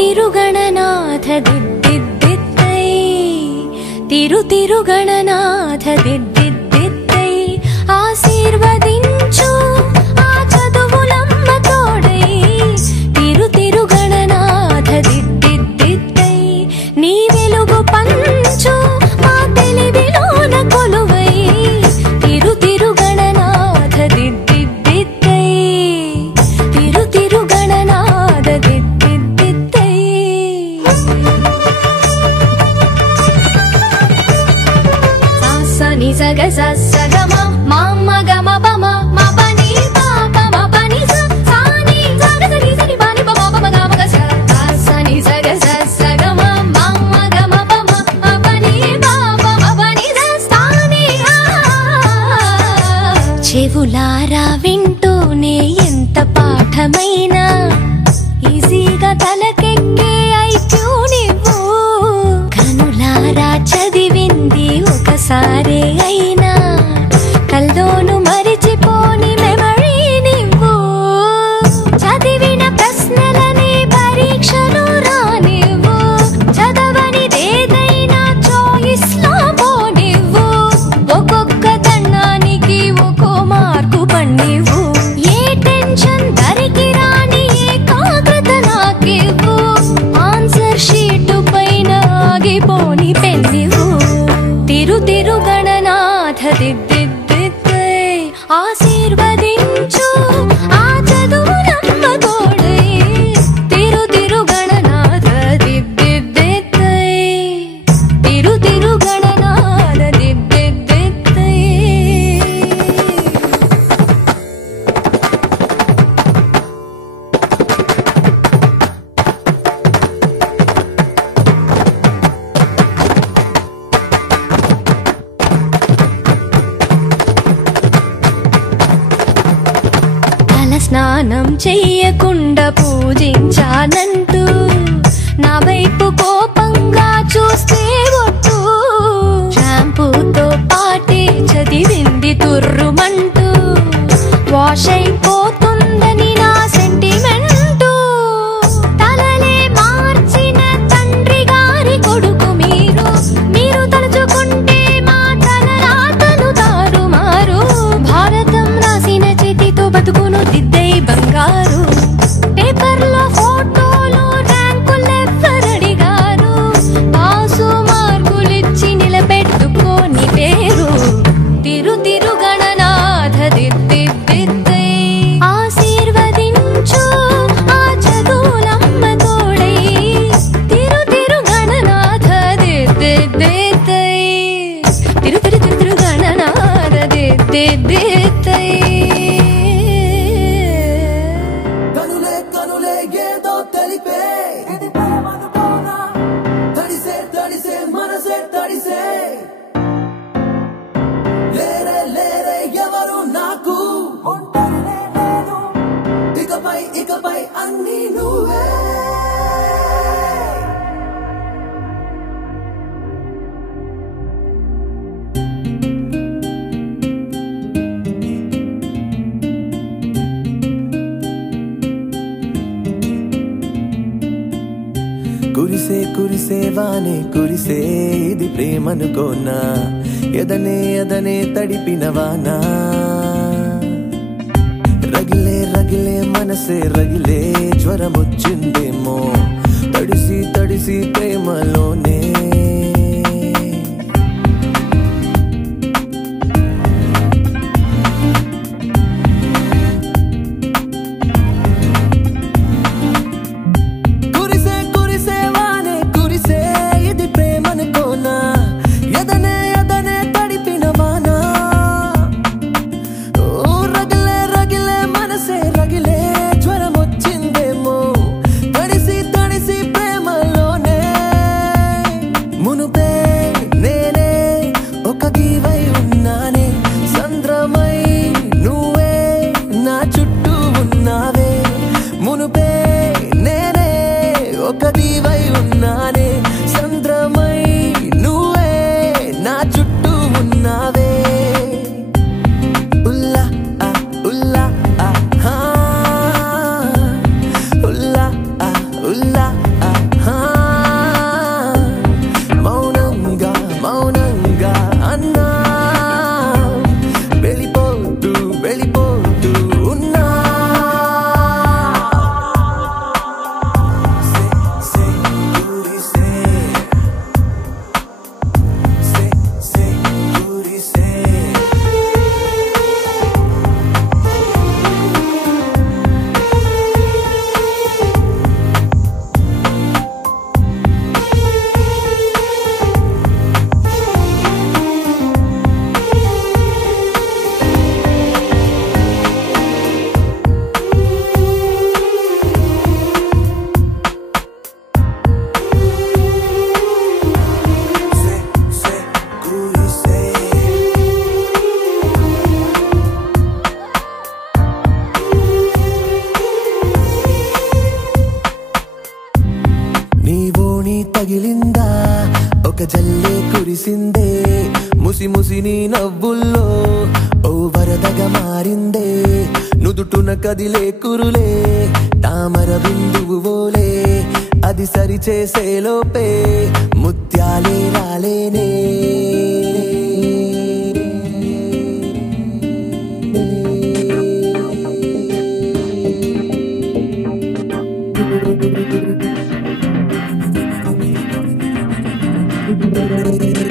తిరుగణనాథ దిద్దిద్దిత్తై తిరుగణనాథ దిద్దిద్దిత్తై ఆశీర్వదించు ఆ చదువులమ్మ తోడై తిరుగణనాథ దిద్దిద్దిత్తై నీ వెలుగు పంచు మా తెలివిలోన కొలువై తిరుగణనాథ దిద్దిద్దిత్తై తిరుగణనాథ దిద్దిద్దిత్తై సాసని సగ సగమ మమ గమ పమ మపని పాప మపని సాని సగ సని సని పని పమ పమ గమ గ సాసని సగ సగమ మమ గమ పమ మపని పాప మపని సాని చెవులారా వింటూనే ఎంత పాఠమైనా ఈజీగా తలకెక్కే ఐక్యూ నీవు కనులారా చదివింది ఒకసారే అయినా కల్లోను మరిచిపోని మెమరీ నీవు చదివిన ప్రశ్నలని పరీక్షలు రానివ్వు చదవనిదేదైనా చాయిస్ లో పోనివ్వు ఒక్కొక్క దండానికి ఒక్కో మార్కు పన్నివ్వు ఏ టెన్షన్ దరికి రాని ఏకాగ్రత నాకివ్వు ఆన్సర్ షీటు పైన ఆగిపోని పెన్నివ్వు తిరుగణనాథ దిద్దిద్దిత్తై ఆశీర్వదించు ఆ చదువులమ్మ తోడై తిరుగణనాథ దిద్దిద్దిత్తై తిరుగణనాథ దిద్దిద్దిత్తై స్నానం చెయ్యకుండా పూజించానంటూ నా వైపు కోపంగా చూస్తే ఒట్టు షాంపూతో పాటే చదివింది తుర్రుమంటూ వాష్ అయిపోతుందని నా సెంటిమెంటు తలలే మార్చిన తండ్రి గారి కొడుకు మీరు తలుచుకుంటే మా తలరాతలు తారుమారు భారతం రాసిన చేతితో బతుకును దిద్దై బంగారు పేపర్లో ఫోటోలు ర్యాంకులెవ్వరడిగారు పాసు మార్కులిచ్చి నిలబెట్టుకోని పేరు తిరుగణనాథ దిద్దిద్దిత్తై ఆశీర్వదించు ఆ చదువులమ్మ తోడై తిరుగణనాథ దిద్దిద్దిత్తై తిరుగణనాథ దిద్దిద్దిత్తై ఇకపై అన్ని నువ్వే కురిసే వానే కురిసే ఇది ప్రేమనుకోనా ఎదనే తడిపిన వానా రగిలే మనసే రగిలే జ్వరమొచ్చిందేమో తడిసి ప్రేమలోనే కురిసే వానే కురిసే ఇది ప్రేమనుకోనా ఎదనే తడిపిన వానా రగిలే మనసే రగిలే జ్వరమొచ్చిందేమో తడిసి ప్రేమలోనే ముసి ముసి నీ నవ్వుల్లో ఓ వరదగా మారిందే నుదుటున కదిలే కురులే తామర బిందువు ఓలే అది సరి చేసే లోపే ముత్యాలే రాలేనే Thank you.